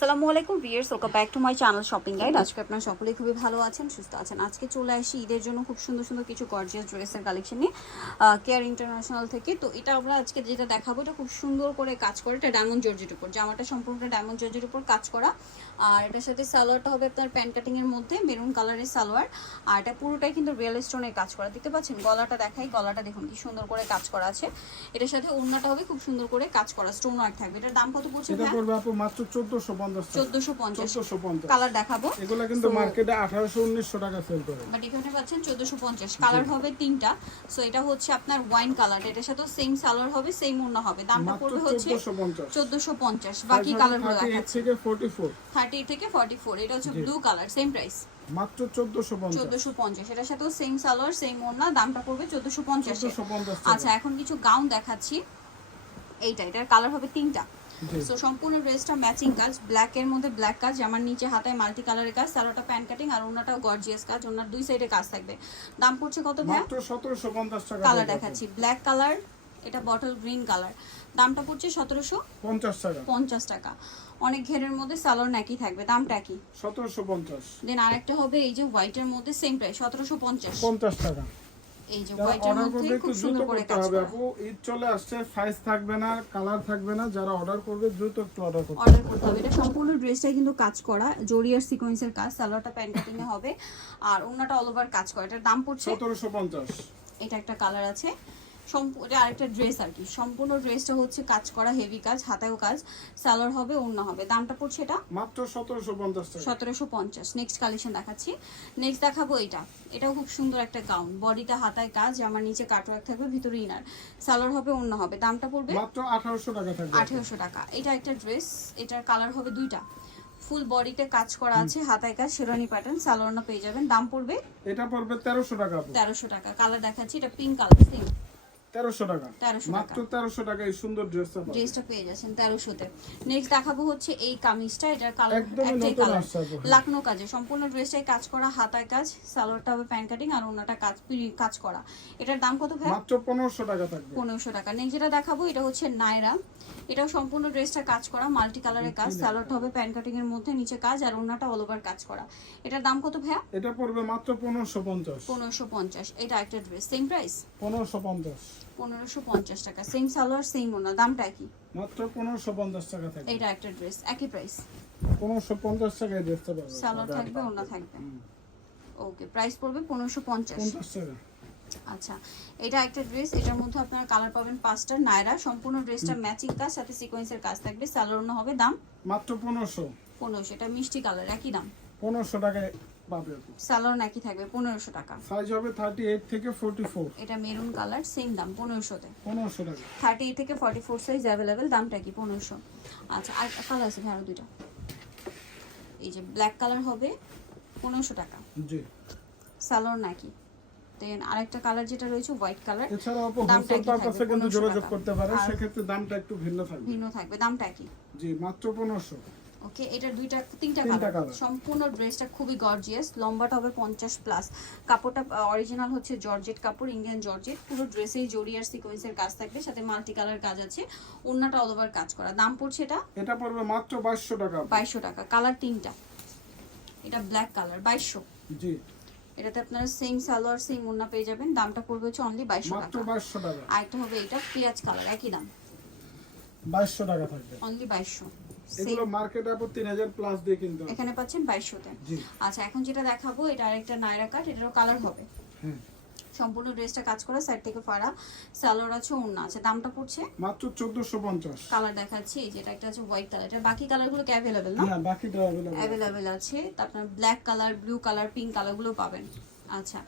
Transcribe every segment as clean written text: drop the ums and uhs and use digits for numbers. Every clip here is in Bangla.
আসসালামু আলাইকুম viewers, welcome back to my channel shopping guide. আজকে আপনারা সকলেই খুবই ভালো আছেন, সুস্থ আছেন। আজকে চলে আসি ঈদের জন্য খুব সুন্দর সুন্দর কিছু গর্জিয়াস ড্রেসের কালেকশন নিয়ে কেয়ার ইন্টারন্যাশনাল থেকে। তো এটা আমরা আজকে যেটা দেখাবো এটা খুব সুন্দর করে কাজ করে, এটা ডায়মন্ড জর্জের উপর, জামাটা সম্পূর্ণটা ডায়মন্ড জর্জের উপর কাজ করা। আর এটার সাথে সালোয়ারটা হবে আপনার প্যান্ট কাটিং এর মধ্যে মেরুন কালারের সালোয়ার। আর এটা পুরোটাই কিন্তু রিয়েল স্টোনের কাজ করা, দেখতে পাচ্ছেন। গলাটা দেখাই, গলাটা দেখুন কি সুন্দর করে কাজ করা আছে। এটার সাথে ওড়নাটা হবে খুব সুন্দর করে কাজ করা, স্টোন ওয়ার্ক থাকবে। এটার দাম কত পড়ছে? এটা পড়বে আপু মাত্র 1450 কালার দেখাবো। এগুলা কিন্তু মার্কেটে 1800-1900 টাকা সেল করে, বাট এখানে পাচ্ছেন 1450। কালার হবে তিনটা। সো এটা হচ্ছে আপনার ওয়াইন কালার, এটার সাথে সেম সালোয়ার হবে, সেম ওড়না হবে। দামটা পড়বে হচ্ছে 1450। বাকি কালারগুলো দেখাচ্ছি 30 থেকে 44। এটা হচ্ছে ব্লু কালার, সেম প্রাইস মাত্র 1450। এটার সাথে সেম সালোয়ার, সেম ওড়না, দামটা পড়বে 1450। আচ্ছা, এখন কিছু গাউন দেখাচ্ছি। এটার কালার হবে তিনটা। সো সম্পূর্ণ ড্রেসটা ম্যাচিং কাজ, ব্ল্যাক এর মধ্যে ব্ল্যাক কাজ, আমার নিচে হাতায় মাল্টি কালারের কাজ, সালোয়ারটা প্যান্ট কাটিং, আর ওনাটাও গর্জিয়াস কাজ, ওনার দুই সাইডে কাজ থাকবে। দাম পড়ছে কত ভাই? মাত্র 1750 টাকা। কালার দেখাচ্ছি ব্ল্যাক কালার, এটা বটল গ্রিন কালার, দামটা পড়ছে 1750 টাকা। অনেক ঘেরের মধ্যে সালোয়ার নাকি থাকবে, দামটা কি? 1750। দেন আরেকটা হবে এই যে হোয়াইটের মধ্যে সেম প্রাইস 1750 টাকা। এই যে হোয়াইটের মধ্যে খুব সুন্দর করে কাজ করা। আপু ঈদ চলে আসছে, সাইজ থাকবে না, কালার থাকবে না, যারা অর্ডার করবে দ্রুত একটু অর্ডার করতে হবে। এটা সম্পূর্ণ ড্রেসটাই কিন্তু কাজ করা, জরিয়ার সিকোয়েন্সের কাজ, সালোয়ারটা প্যান্ট কাটিং এ হবে, আর ওন্নাটা অল ওভার কাজ করা। এটার দাম পড়ছে 1750। এটা একটা কালার আছে, এটা আরেকটা ড্রেস আর কি। সম্পূর্ণ ড্রেসটা হচ্ছে কাজ করা, হেভি কাজ, হাতায়ও কাজ, সালোয়ার হবে, ওড়না হবে। দামটা পড়ছে এটা মাত্র 1750 টাকা। 1750। নেক্সট কালেকশন দেখাচ্ছি। নেক্সট দেখাবো এটাও খুব সুন্দর একটা গাউন, বডিটা হাতায় কাজ, আমার নিচে কাটওয়ার্ক থাকবে, ভিতরে ইনার, সালোয়ার হবে, ওড়না হবে। দামটা পড়বে মাত্র 1800 টাকা থাকবে। 1800 টাকা। এটা একটা ড্রেস, এটার কালার হবে দুইটা, ফুল বডিতে কাজ করা আছে, হাতায় কাজ, শেরওয়ানি প্যাটার্ন, সালোয়ারটা পেয়ে যাবেন। দাম পড়বে এটা পড়বে 1300 টাকা। 1300 টাকা। কালার দেখাচ্ছি, এটা পিঙ্ক কালার, সেম 1300 টাকা। 1300 মাত্র 1300 টাকা এই সুন্দর ড্রেসটা পেয়ে যাচ্ছেন 1300 তে। নেক্সট দেখাবো হচ্ছে এই কামিজটা, এটার কালার একদমই একটাই নতুন কালার, আসছে। লাকনো কাজে, সম্পূর্ণ ড্রেসটাই কাজ করা, হাতায় কাজ, সালোয়ারটা হবে প্যান্ট কাটিং, আর ওনাটা কাজ করা। এটার দাম কত ভাই? মাত্র 1500 টাকা থাকবে। 1500 টাকা। নেক্সট যেটা দেখাবো এটা হচ্ছে নায়রা, এটাও সম্পূর্ণ ড্রেসটা কাজ করা, মাল্টি কালারের কাজ, সালোয়ারটা হবে প্যান্ট কাটিং এর মধ্যে, নিচে কাজ, আর ওনাটা অল ওভার কাজ করা। এটার দাম কত ভাই? এটা পড়বে মাত্র 1550। 1550। এটা একটা ড্রেস, সেম প্রাইস 1550 টাকা, সেম সালোয়ার, সেম ওনা, দামটা কি? মাত্র 1550 টাকা থাকবে। এটা একটা ড্রেস, একই প্রাইস 1550 টাকায় দেখতে পারবেন, সালোয়ার থাকবে, ওনা থাকবে। ওকে, প্রাইস পড়বে 1550 টাকা। আচ্ছা, এটা একটা ড্রেস, এটার মধ্যে আপনারা কালার পাবেন পাঁচটা। নায়রা, সম্পূর্ণ ড্রেসটা ম্যাচিং কাজ, সাথে সিকোয়েন্সের কাজ থাকবে, সালোয়ার ওনা হবে। দাম মাত্র 1500। এটা মিষ্টি কালার, একই দাম 1500 টাকায় পাবে। সালোয়ার একই থাকবে 1500 টাকা। সাইজ হবে 38 থেকে 44। এটা মেরুন কালার, সেম দাম 1500 তে। 1500 টাকা। 38 থেকে 44 সাইজ अवेलेबल। দামটা কি? 1500। আচ্ছা, আর কালার আছে আরো দুটো, এই যে ব্ল্যাক কালার হবে 1500 টাকা। জি, সালোয়ার নাকি। দেন আরেকটা কালার যেটা রয়েছে হোয়াইট কালার, এছাড়া আপু হোলসেল পারপাসে কিন্তু যোগাযোগ করতে পারে, সেক্ষেত্রে দামটা একটু ভিন্ন থাকবে। দামটা কি? জি, মাত্র 1500। ওকে, এটা তিনটা কালার। সম্পূর্ণ ড্রেসটা খুবই গর্জিয়াস, লম্বাটা হবে 50 প্লাস, কাপড়টা অরিজিনাল হচ্ছে জর্জেট কাপড়, ইন্ডিয়ান জর্জেট, পুরো ড্রেসেই জরি আর সিকোয়েন্সের কাজ থাকবে, সাথে মাল্টি কালার কাজ আছে, ওন্নাটা অল ওভার কাজ করা। দাম পড়ছে এটা পড়বে মাত্র 2200 টাকা। 2200 টাকা। কালার তিনটা, এটা ব্ল্যাক কালার 2200। জি, এটাতে আপনারা সেম সালোয়ার, সেম ওন্না পেয়ে যাবেন। দামটা পড়বে হচ্ছে অনলি 2200 টাকা। মাত্র 2200 টাকা। আর একটা হবে এটা পেঁয়াজ কালার, একই দাম 2200 টাকা থাকবে, অনলি 2200। এগুলো মার্কেটে আপু 3000 প্লাস দিয়ে কিনতে হবে, এখানে পাচ্ছেন 2200 তে। আচ্ছা, এখন যেটা দেখাবো এটা আরেকটা নায়রা কাট, এটারও কালার হবে। সম্পূর্ণ ড্রেসটা কাজ করা, সাইড থেকে ফাড়া, সালোয়ার আছে, ওড়না আছে। দামটা পড়ছে মাত্র 1450। কালার দেখাচ্ছি, যেটা একটা আছে হোয়াইট কালার, এটা বাকি কালারগুলো কি अवेलेबल না? হ্যাঁ, বাকিটা अवेलेबल আছে। আপনার black colour, blue colour, pink কালারগুলো পাবেন। আচ্ছা,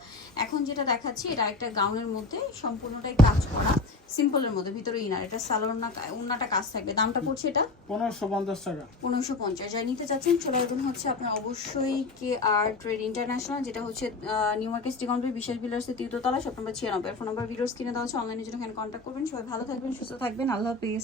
এখন যেটা দেখাচ্ছি এটা একটা গাউনের মধ্যে, সম্পূর্ণটাই কাজ করা, সিম্পলের মধ্যে, ভিতরে ইনার, এটা সালোয়ার না ওন্নাটা কাজ থাকবে। দামটা পড়ছে এটা 1550 টাকা। 1550। যাই নিতে চাচ্ছেন চলে আসবেন হচ্ছে আপনার অবশ্যই KR ট্রেড ইন্টারন্যাশনাল, যেটা হচ্ছে নিউ মার্কেট সিটি কমপ্লেক্স, বিশাল বিলার্সের 3 তলা, shop number 96। Phone number videos কিনে দেওয়া হচ্ছে, অনলাইনের জন্য এখানে কন্ট্যাক্ট করবেন। সবাই ভালো থাকবেন, সুস্থ থাকবেন, আল্লাহ হাফেজ।